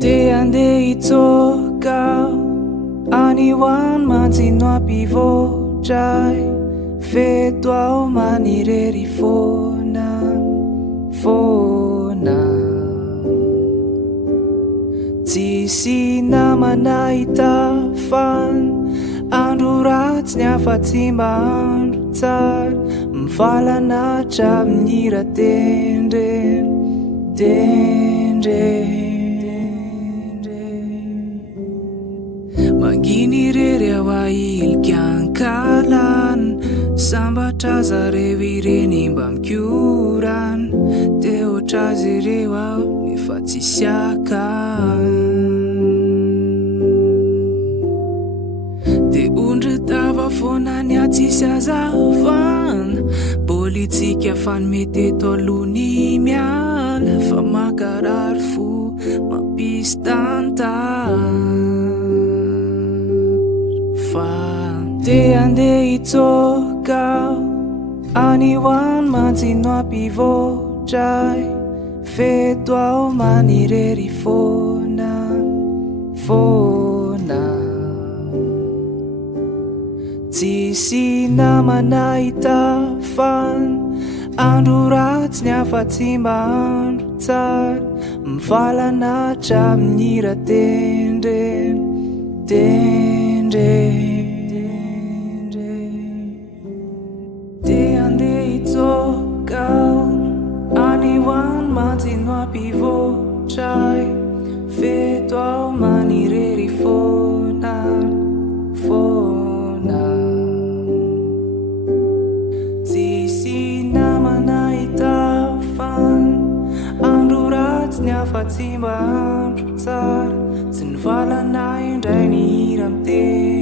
Te ande itoka aniwan manzinwa pivojai fetwa manireri fona tsisy namana itafan andro ratsy ny afa-tsy mahandro tsara mifalanatra amin'ny ratendre manginy rery ao ahilikiankalan sambatra zareo ireny mba mikoran te otra azy ireo ao nefa tsisy akan de ondry tava foana ny atsisy azavana politsika fanomety eto alohany miala fa makarary fo mampisy Te ande itoka aniwan manzinwa pivojai fetwa manireri fona tsisy namana itafan andro ratsy ny afa-tsy mahandro tsara mifalanatra amin'ny ratendre Te ande itoka aniwan manzinwa pivojai fetwa manireri fona tsisy namana itafan andro ratsy ny afa-tsy mahandro tsara tsy nivalana indray ny hira miteny